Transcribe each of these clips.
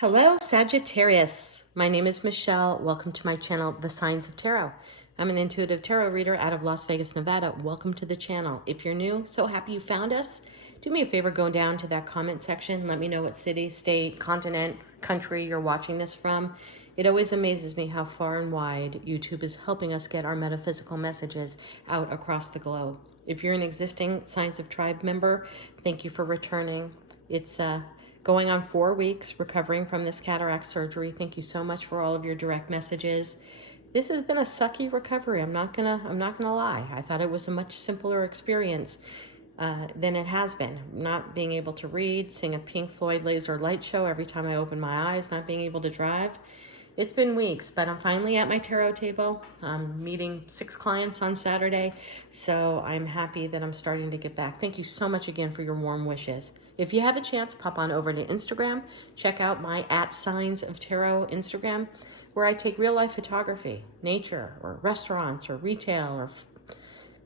Hello, Sagittarius. My name is Michelle. Welcome to my channel, The Signs of Tarot. I'm an intuitive tarot reader out of Las Vegas, Nevada. Welcome to the channel. If you're new, so happy you found us. Do me a favor, go down to that comment section. Let me know what city, state, continent, country you're watching this from. It always amazes me how far and wide YouTube is helping us get our metaphysical messages out across the globe. If you're an existing Signs of Tribe member, thank you for returning. It's going on 4 weeks recovering from this cataract surgery. Thank you so much for all of your direct messages. This has been a sucky recovery. I'm not gonna lie. I thought it was a much simpler experience than it has been. Not being able to read, sing a Pink Floyd laser light show every time I open my eyes, not being able to drive. It's been weeks, but I'm finally at my tarot table. I'm meeting 6 clients on Saturday, so I'm happy that I'm starting to get back. Thank you so much again for your warm wishes. If you have a chance, pop on over to Instagram. Check out my @signsoftarot Instagram, where I take real life photography, nature, or restaurants, or retail, or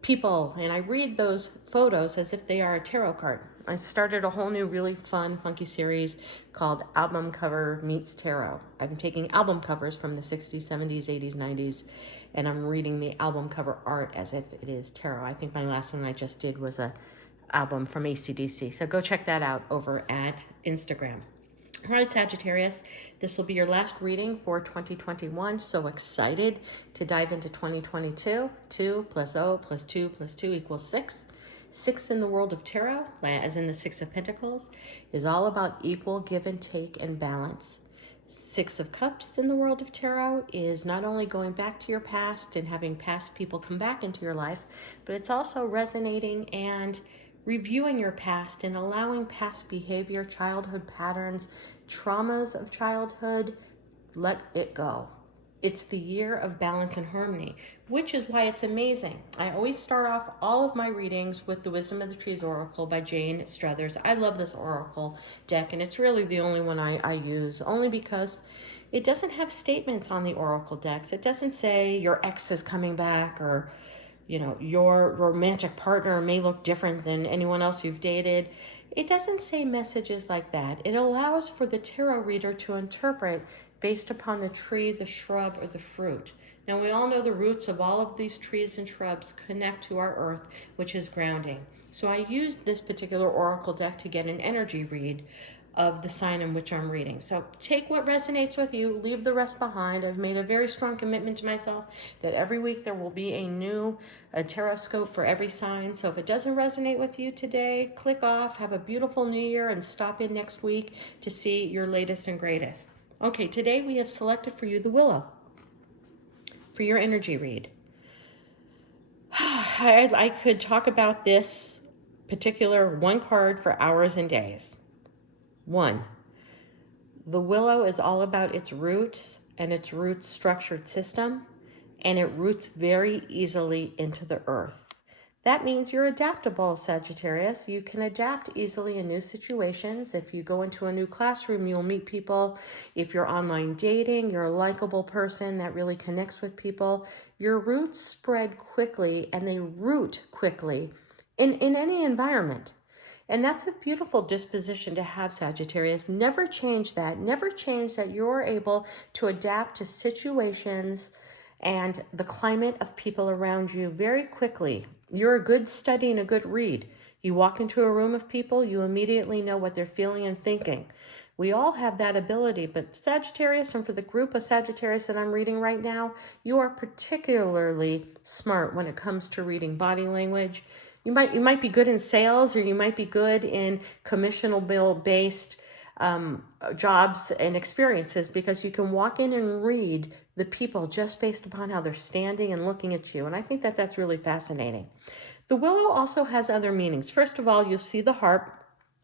people, and I read those photos as if they are a tarot card. I started a whole new really fun, funky series called Album Cover Meets Tarot. I'm taking album covers from the 60s, 70s, 80s, 90s, and I'm reading the album cover art as if it is tarot. I think my last one I just did was a album from AC/DC. So go check that out over at Instagram. All right, Sagittarius, this will be your last reading for 2021. So excited to dive into 2022. 2 plus 0 plus 2 plus 2 equals 6. 6 in the world of tarot, as in the 6 of Pentacles, is all about equal give and take and balance. 6 of Cups in the world of tarot is not only going back to your past and having past people come back into your life, but it's also resonating and reviewing your past and allowing past behavior, childhood patterns, traumas of childhood, let it go. It's the year of balance and harmony, which is why it's amazing. I always start off all of my readings with the Wisdom of the Trees Oracle by Jane Struthers. I love this Oracle deck, and it's really the only one I use, only because it doesn't have statements on the Oracle decks. It doesn't say your ex is coming back, or your romantic partner may look different than anyone else you've dated. It doesn't say messages like that. It allows for the tarot reader to interpret based upon the tree, the shrub, or the fruit. Now, we all know the roots of all of these trees and shrubs connect to our earth, which is grounding. So I used this particular oracle deck to get an energy read of the sign in which I'm reading. So take what resonates with you, leave the rest behind. I've made a very strong commitment to myself that every week there will be a new tarot scope for every sign. So if it doesn't resonate with you today, click off, have a beautiful new year, and stop in next week to see your latest and greatest. Okay, today we have selected for you the Willow for your energy read. I could talk about this particular one card for hours and days. 1, the Willow is all about its roots and its roots structured system, and it roots very easily into the earth. That means you're adaptable, Sagittarius. You can adapt easily in new situations. If you go into a new classroom, you'll meet people. If you're online dating, you're a likable person that really connects with people. Your roots spread quickly and they root quickly in any environment. And that's a beautiful disposition to have, Sagittarius. Never change that. Never change that you're able to adapt to situations and the climate of people around you very quickly. You're a good study and a good read. You walk into a room of people, you immediately know what they're feeling and thinking. We all have that ability, but Sagittarius, and for the group of Sagittarius that I'm reading right now, you are particularly smart when it comes to reading body language. You might be good in sales, or you might be good in commissional bill based jobs and experiences, because you can walk in and read the people just based upon how they're standing and looking at you. And I think that that's really fascinating. The Willow also has other meanings. First of all, you'll see the harp.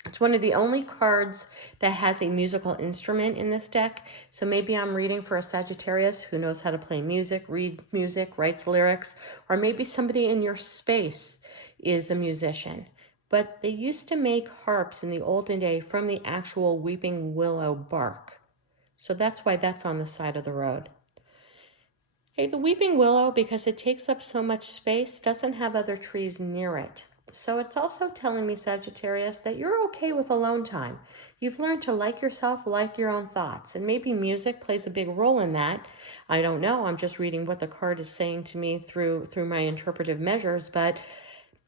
It's one of the only cards that has a musical instrument in this deck. So maybe I'm reading for a Sagittarius who knows how to play music, read music, writes lyrics, or maybe somebody in your space is a musician. But they used to make harps in the olden day from the actual weeping willow bark. So that's why that's on the side of the road. Hey, the weeping willow, because it takes up so much space, doesn't have other trees near it. So it's also telling me, Sagittarius, that you're okay with alone time. You've learned to like yourself, like your own thoughts. And maybe music plays a big role in that. I don't know. I'm just reading what the card is saying to me through my interpretive measures, but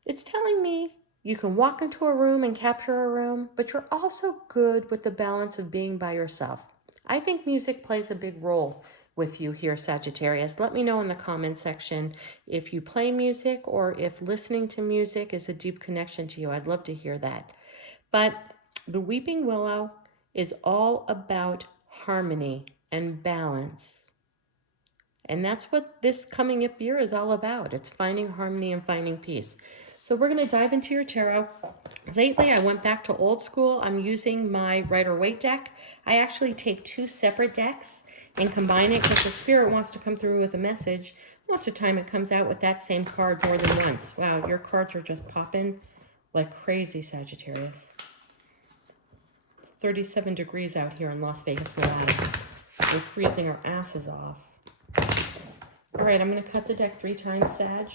it's telling me you can walk into a room and capture a room, but you're also good with the balance of being by yourself. I think music plays a big role with you here, Sagittarius. Let me know in the comment section if you play music or if listening to music is a deep connection to you. I'd love to hear that. But the Weeping Willow is all about harmony and balance. And that's what this coming up year is all about. It's finding harmony and finding peace. So we're going to dive into your tarot. Lately, I went back to old school. I'm using my Rider-Waite deck. I actually take two separate decks and combine it because the spirit wants to come through with a message. Most of the time, it comes out with that same card more than once. Wow, your cards are just popping like crazy, Sagittarius. It's 37 degrees out here in Las Vegas, Nevada. We're freezing our asses off. All right, I'm going to cut the deck 3 times, Sag.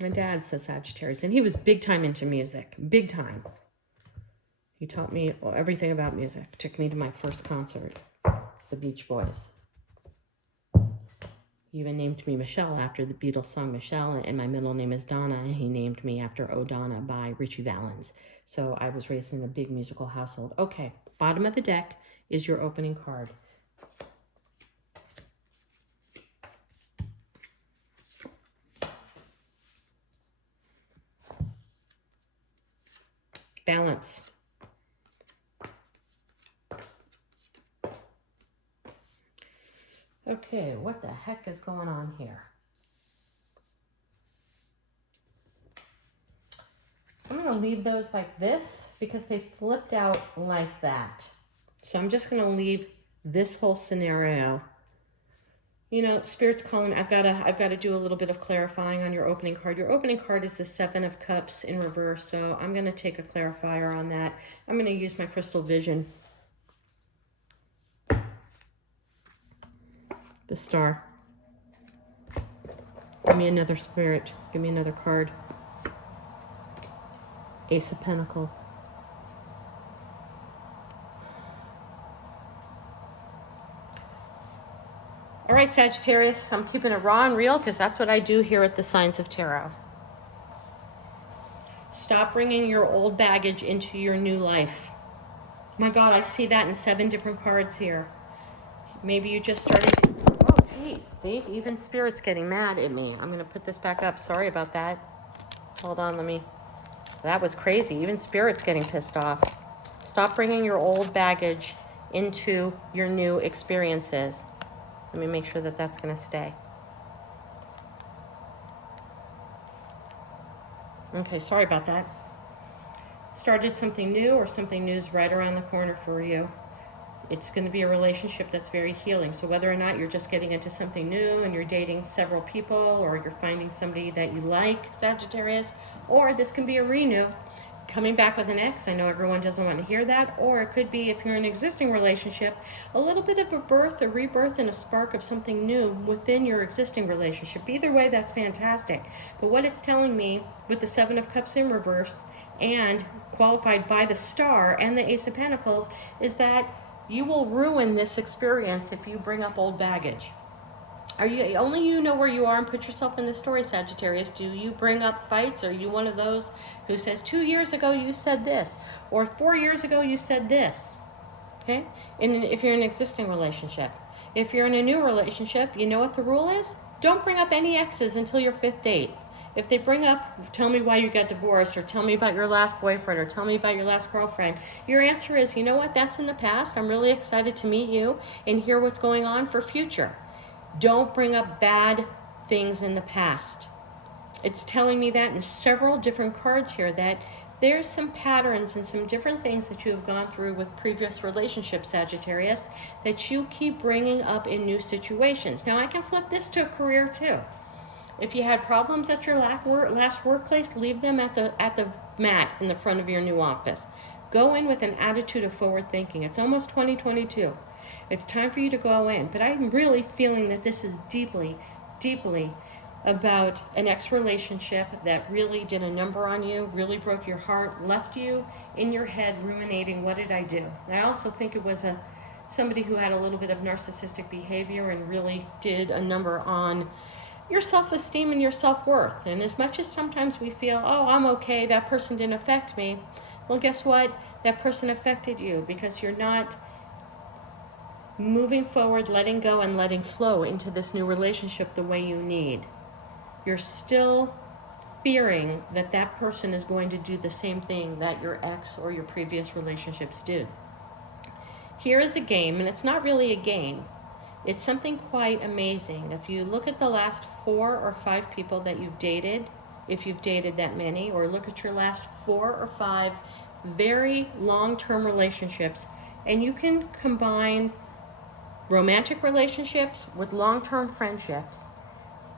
My dad says Sagittarius, and he was big time into music, big time. He taught me everything about music. Took me to my first concert, the Beach Boys. He even named me Michelle after the Beatles song Michelle, and my middle name is Donna, and he named me after Oh Donna by Richie Valens. So I was raised in a big musical household. Okay, bottom of the deck is your opening card. Balance. Okay, what the heck is going on here? I'm going to leave those like this because they flipped out like that. So I'm just going to leave this whole scenario. You know, Spirit's calling. I've got to do a little bit of clarifying on your opening card. Your opening card is the 7 of Cups in reverse, so I'm going to take a clarifier on that. I'm going to use my crystal vision. The Star. Give me another Spirit. Give me another card. Ace of Pentacles. All right, Sagittarius, I'm keeping it raw and real because that's what I do here at the Signs of Tarot. Stop bringing your old baggage into your new life. My God, I see that in 7 different cards here. Maybe you just started. Oh, geez. See, even Spirit's getting mad at me. I'm going to put this back up. Sorry about that. Hold on, let me. That was crazy. Even Spirit's getting pissed off. Stop bringing your old baggage into your new experiences. Let me make sure that that's going to stay. Okay, sorry about that. Started something new, or something new is right around the corner for you. It's going to be a relationship that's very healing. So whether or not you're just getting into something new and you're dating several people, or you're finding somebody that you like, Sagittarius, or this can be a renew. Coming back with an ex, I know everyone doesn't want to hear that, or it could be, if you're in an existing relationship, a little bit of a birth, a rebirth, and a spark of something new within your existing relationship. Either way, that's fantastic. But what it's telling me with the 7 of Cups in reverse and qualified by the Star and the Ace of Pentacles is that you will ruin this experience if you bring up old baggage. Are you only you know where you are and put yourself in the story, Sagittarius? Do you bring up fights? Are you one of those who says 2 years ago you said this, or 4 years ago you said this? Okay? And if you're in an existing relationship, if you're in a new relationship, you know what the rule is? Don't bring up any exes until your 5th date. If they bring up, tell me why you got divorced, or tell me about your last boyfriend, or tell me about your last girlfriend, your answer is, you know what, that's in the past. I'm really excited to meet you and hear what's going on for future. Don't bring up bad things in the past. It's telling me that in several different cards here, that there's some patterns and some different things that you have gone through with previous relationships, Sagittarius, that you keep bringing up in new situations. Now, I can flip this to a career too. If you had problems at your last workplace, leave them at the mat in the front of your new office. Go in with an attitude of forward thinking. It's almost 2022. It's time for you to go in. But I'm really feeling that this is deeply, deeply about an ex-relationship that really did a number on you, really broke your heart, left you in your head ruminating, what did I do? I also think it was somebody who had a little bit of narcissistic behavior and really did a number on your self-esteem and your self-worth. And as much as sometimes we feel, oh, I'm okay, that person didn't affect me, well, guess what? That person affected you because you're not moving forward, letting go and letting flow into this new relationship the way you need. You're still fearing that that person is going to do the same thing that your ex or your previous relationships did. Here is a game, and it's not really a game. It's something quite amazing. If you look at the last 4 or 5 people that you've dated, if you've dated that many, or look at your last 4 or 5 very long-term relationships, and you can combine romantic relationships with long-term friendships.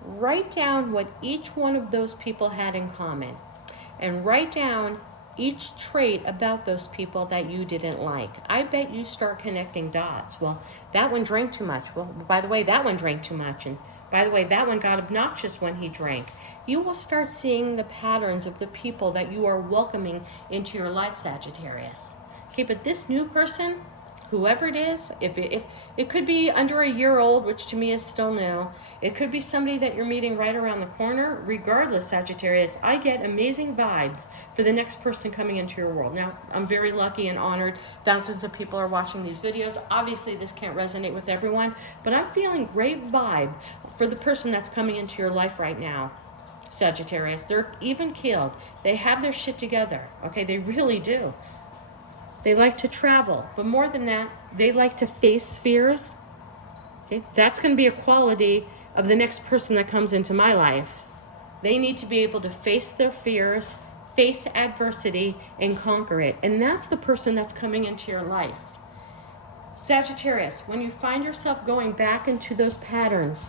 Write down what each one of those people had in common, and write down each trait about those people that you didn't like. I bet you start connecting dots. Well, that one drank too much. Well, by the way, that one drank too much. And by the way, that one got obnoxious when he drank. You will start seeing the patterns of the people that you are welcoming into your life, Sagittarius. Okay, but this new person, whoever it is, if it could be under a year old, which to me is still new. It could be somebody that you're meeting right around the corner. Regardless, Sagittarius, I get amazing vibes for the next person coming into your world. Now, I'm very lucky and honored. Thousands of people are watching these videos. Obviously, this can't resonate with everyone, but I'm feeling great vibe for the person that's coming into your life right now, Sagittarius. They're even keeled. They have their shit together. Okay, they really do. They like to travel, but more than that, they like to face fears. Okay, that's going to be a quality of the next person that comes into my life. They need to be able to face their fears, face adversity, and conquer it. And that's the person that's coming into your life. Sagittarius, when you find yourself going back into those patterns,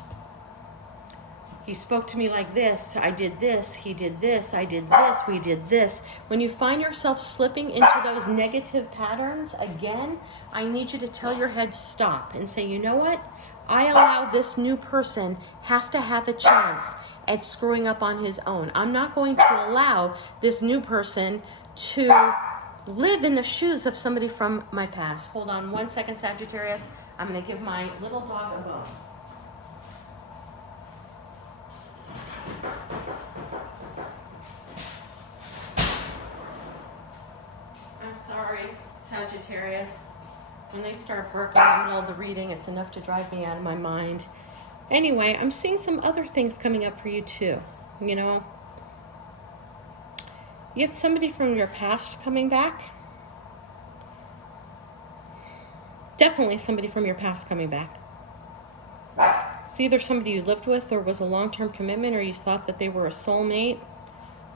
he spoke to me like this, I did this, he did this, I did this, we did this. When you find yourself slipping into those negative patterns, again, I need you to tell your head stop and say, you know what? I allow this new person has to have a chance at screwing up on his own. I'm not going to allow this new person to live in the shoes of somebody from my past. Hold on 1 second, Sagittarius. I'm going to give my little dog a bone. I'm sorry, Sagittarius. When they start barking in the middle of the reading, it's enough to drive me out of my mind. Anyway, I'm seeing some other things coming up for you too. You know, you have somebody from your past coming back. Definitely somebody from your past coming back. It's either somebody you lived with or was a long-term commitment, or you thought that they were a soulmate.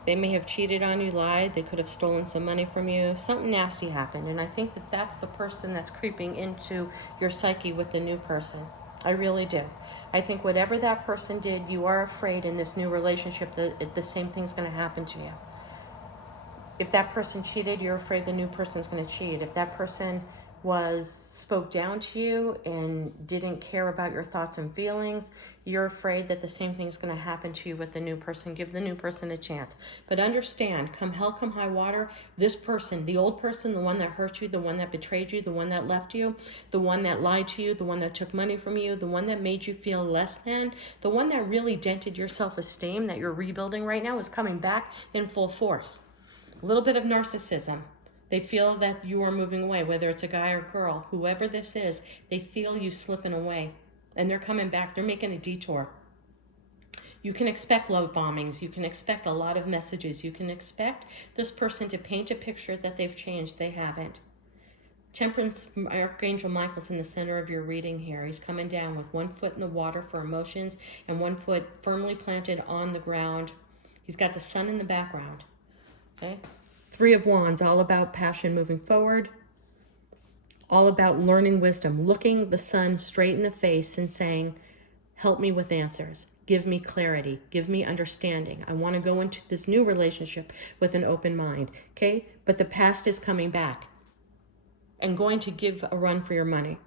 They may have cheated on you, lied. They could have stolen some money from you. Something nasty happened. And I think that that's the person that's creeping into your psyche with the new person. I really do. I think whatever that person did, you are afraid in this new relationship that the same thing's going to happen to you. If that person cheated, you're afraid the new person's going to cheat. If that person spoke down to you and didn't care about your thoughts and feelings, you're afraid that the same thing's going to happen to you with the new person. Give the new person a chance. But understand, come hell, come high water, this person, the old person, the one that hurt you, the one that betrayed you, the one that left you, the one that lied to you, the one that took money from you, the one that made you feel less than, the one that really dented your self-esteem that you're rebuilding right now is coming back in full force. A little bit of narcissism. They feel that you are moving away, whether it's a guy or girl, whoever this is, they feel you slipping away. And they're coming back, they're making a detour. You can expect love bombings, you can expect a lot of messages, you can expect this person to paint a picture that they've changed. They haven't. Temperance, Archangel Michael's in the center of your reading here. He's coming down with 1 foot in the water for emotions and 1 foot firmly planted on the ground. He's got the sun in the background. Okay? 3 of Wands, all about passion moving forward, all about learning wisdom, looking the sun straight in the face and saying, help me with answers, give me clarity, give me understanding. I want to go into this new relationship with an open mind, okay? But the past is coming back and going to give a run for your money.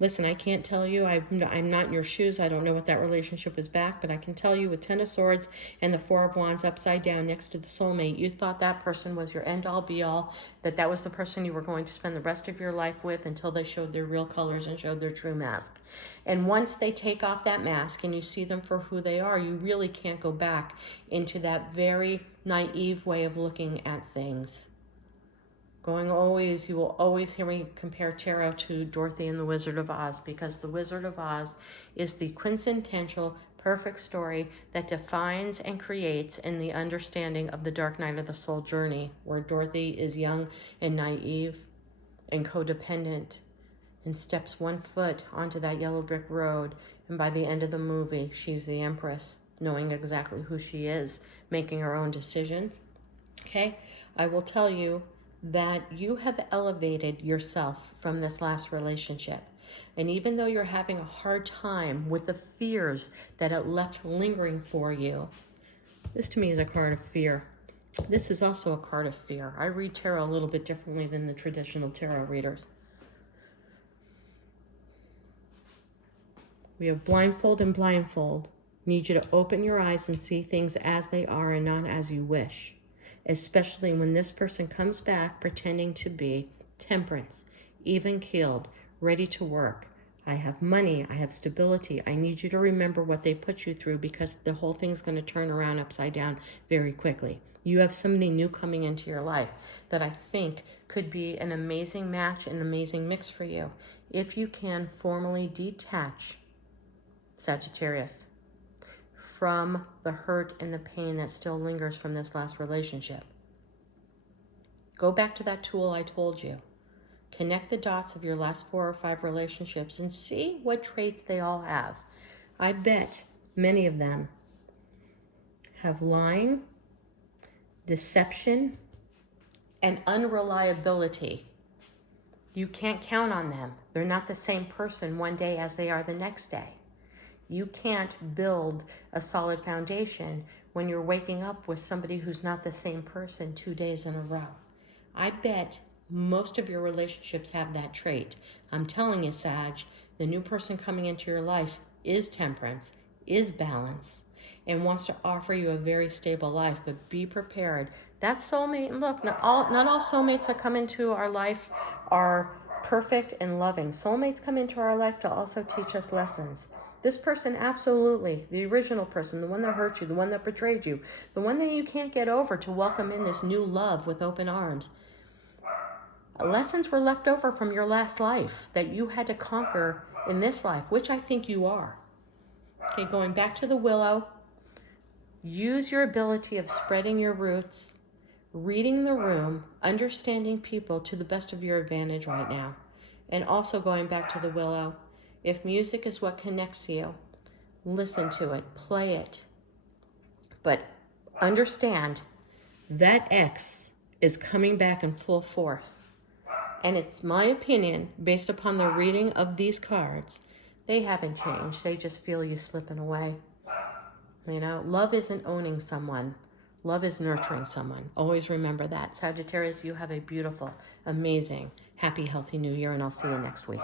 Listen, I can't tell you. I'm not in your shoes. I don't know what that relationship was back, but I can tell you with Ten of Swords and the Four of Wands upside down next to the soulmate, you thought that person was your end-all, be-all, that was the person you were going to spend the rest of your life with until they showed their real colors and showed their true mask. And once they take off that mask and you see them for who they are, you really can't go back into that very naive way of looking at things. You will always hear me compare tarot to Dorothy and the Wizard of Oz, because the Wizard of Oz is the quintessential perfect story that defines and creates in the understanding of the dark night of the soul journey, where Dorothy is young and naive and codependent and steps one foot onto that yellow brick road, and by the end of the movie, she's the Empress, knowing exactly who she is, making her own decisions. Okay, I will tell you that you have elevated yourself from this last relationship. And even though you're having a hard time with the fears that it left lingering for you, this to me is a card of fear. This is also a card of fear. I read tarot a little bit differently than the traditional tarot readers. We have blindfold and blindfold. Need you to open your eyes and see things as they are and not as you wish. Especially when this person comes back pretending to be Temperance, even-keeled, ready to work. I have money, I have stability. I need you to remember what they put you through, because the whole thing's going to turn around upside down very quickly. You have somebody new coming into your life that I think could be an amazing match, an amazing mix for you. If you can formally detach, Sagittarius, from the hurt and the pain that still lingers from this last relationship. Go back to that tool I told you. Connect the dots of your last 4 or 5 relationships and see what traits they all have. I bet many of them have lying, deception, and unreliability. You can't count on them. They're not the same person one day as they are the next day. You can't build a solid foundation when you're waking up with somebody who's not the same person 2 days in a row. I bet most of your relationships have that trait. I'm telling you, Sag, the new person coming into your life is Temperance, is balance, and wants to offer you a very stable life, but be prepared. That soulmate, and look, not all soulmates that come into our life are perfect and loving. Soulmates come into our life to also teach us lessons. This person, absolutely, the original person, the one that hurt you, the one that betrayed you, the one that you can't get over, to welcome in this new love with open arms. Lessons were left over from your last life that you had to conquer in this life, which I think you are. Okay, going back to the Willow, use your ability of spreading your roots, reading the room, understanding people to the best of your advantage right now. And also going back to the Willow, if music is what connects you, listen to it, play it. But understand that X is coming back in full force. And it's my opinion, based upon the reading of these cards, they haven't changed. They just feel you slipping away. You know, love isn't owning someone. Love is nurturing someone. Always remember that. Sagittarius, you have a beautiful, amazing, happy, healthy new year, and I'll see you next week.